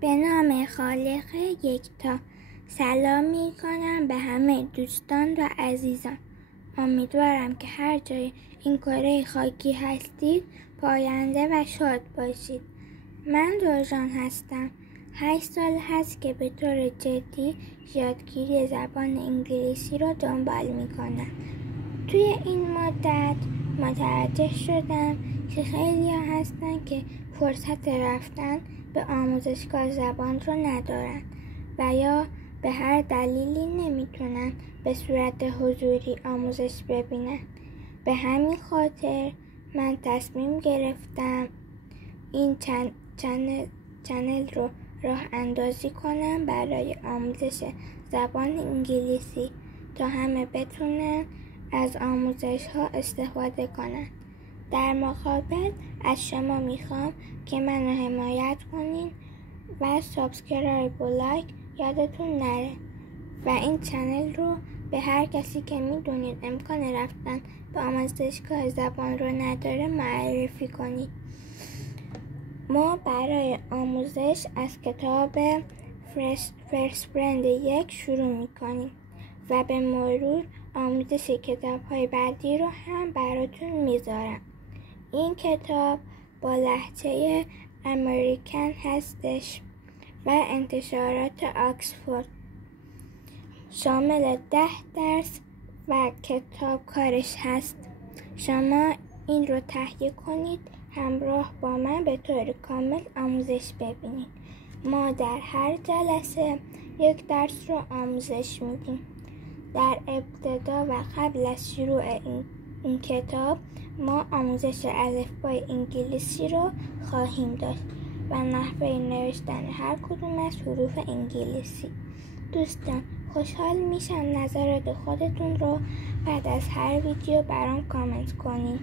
به نام خالق یکتا. سلام می کنم به همه دوستان و عزیزان. امیدوارم که هر جای این کره خاکی هستید پاینده و شاد باشید. من روژان هستم. 8 سال هست که به طور جدی یادگیری زبان انگلیسی رو دنبال می کنم. توی این مدت متوجه شدم که خیلی هستن که فرصت رفتن به آموزشگاه زبان رو ندارن و یا به هر دلیلی نمیتونن به صورت حضوری آموزش ببینن. به همین خاطر من تصمیم گرفتم این چنل رو راه اندازی کنم برای آموزش زبان انگلیسی تا همه بتونن از آموزش ها استفاده کنن. در مقابل از شما میخوام که منو حمایت کنین و سابسکرایب و لایک یادتون نره و این چنل رو به هر کسی که میدونید امکان رفتن به آموزشگاه زبان رو نداره معرفی کنید. ما برای آموزش از کتاب فرست برند 1 شروع میکنیم و به مرور آموزش کتاب های بعدی رو هم براتون میذارم. این کتاب با لهجه امریکن هستش و انتشارات آکسفورد. شامل 10 درس و کتاب کارش هست. شما این رو تهیه کنید همراه با من به طور کامل آموزش ببینید. ما در هر جلسه یک درس رو آموزش میدیم. در ابتدا و قبل از شروع این کتاب ما آموزش الفبای انگلیسی رو خواهیم داشت و نحوه نوشتن هر کدوم از حروف انگلیسی. دوستان خوشحال میشم نظرات خودتون رو بعد از هر ویدیو برام کامنت کنین.